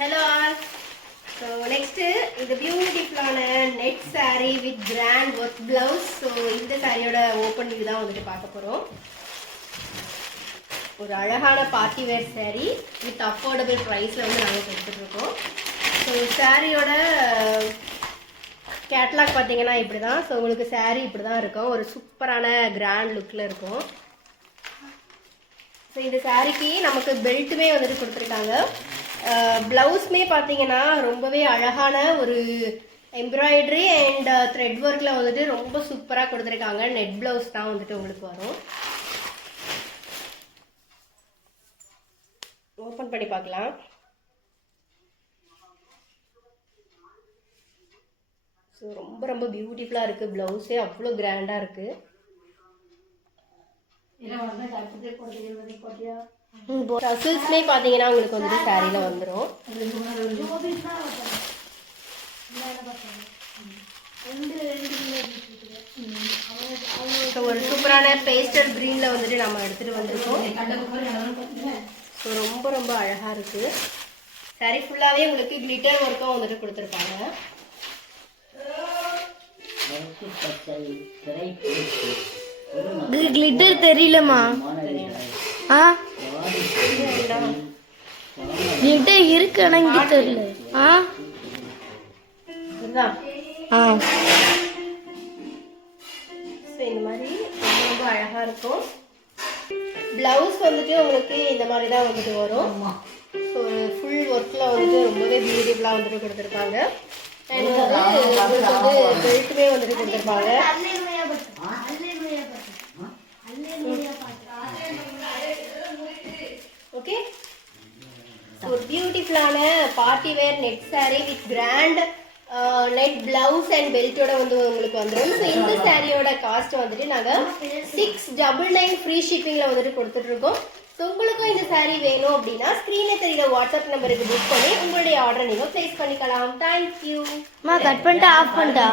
Hello all. So next இந்த பியூட்டிஃபுல்லான net saree with grand work blouse. So இந்த சாரியோட ஓபன் வியூ தான் வந்துட்டு பார்க்க போறோம். ஒரு அழகான party wear saree with affordable priceல வந்து நாங்க கொடுத்துட்டு இருக்கோம். So சாரியோட கேட்டலாக் பாத்தீங்கன்னா இப்படி தான். So உங்களுக்கு saree இப்படி தான் இருக்கும். ஒரு சூப்பரான கிராண்ட் லுக்ல இருக்கும். ஸோ இந்த சாரிக்கு நமக்கு பெல்ட்டுமே வந்துட்டு கொடுத்துருக்காங்க. ப்ளவுஸ்மே பார்த்தீங்கன்னா ரொம்பவே அழகான ஒரு எம்ப்ராய்டரி அண்ட் த்ரெட் ஒர்க்கில் வந்துட்டு ரொம்ப சூப்பராக கொடுத்துருக்காங்க. நெட் ப்ளவுஸ் தான் வந்துட்டு உங்களுக்கு வரும். ஓப்பன் பண்ணி பார்க்கலாம். ஸோ ரொம்ப ரொம்ப பியூட்டிஃபுல்லாக இருக்குது. ப்ளவுஸே அவ்வளோ கிராண்டாக இருக்குது. டசல்ஸ்மே பார்த்தீங்கன்னா உங்களுக்கு வந்துட்டு சாரியில் வந்துடும். ஒரு சூப்பரான பேஸ்டல் கிரீனில் வந்துட்டு நம்ம எடுத்துகிட்டு வந்திருக்கோம். ஸோ ரொம்ப ரொம்ப அழகாக இருக்குது. சாரி ஃபுல்லாகவே உங்களுக்கு கிளிட்டர் ஒர்க்கும் வந்துட்டு கொடுத்துருக்காங்க. கிளிட்டர் தெரியலமா? கிளிட்டர் இருக்கு ஆனா இங்க தெரியல. இந்த மாதிரி ரொம்ப அழகா இருக்கும். பிளவுஸ் வந்துட்டு உங்களுக்கு இந்த மாதிரி தான் வந்துட்டு வரும். ஸோ ஃபுல் ஒர்க்ல வந்துட்டு ரொம்பவே பியூட்டிஃபுல்லா வந்துட்டு கொடுத்துருப்பாங்க. அண்ட் வந்து பெல்ட்டுமே வந்துட்டு கொடுத்துருப்பாங்க. ஓகே, ஒரு பியூட்டிஃபுல்லான party wear net sari with grand net blouse and பெல்ட்டோட வந்து உங்களுக்கு வந்துடும். ஸோ இந்த சாரியோட காஸ்ட் வந்துட்டு நாங்கள் 699 ஃப்ரீ ஷிப்பிங்கில் வந்துட்டு கொடுத்துட்டு இருக்கோம். ஸோ உங்களுக்கும் இந்த சாரி வேணும் அப்படின்னா ஸ்க்ரீனில் தெரியுற வாட்ஸ்அப் நம்பருக்கு புக் பண்ணி உங்களுடைய ஆர்டர் நீங்கள் ப்ளேஸ் பண்ணிக்கலாம். தேங்க்யூ. கட் பண்ணிட்டு ஆஃப் பண்ணிட்டா.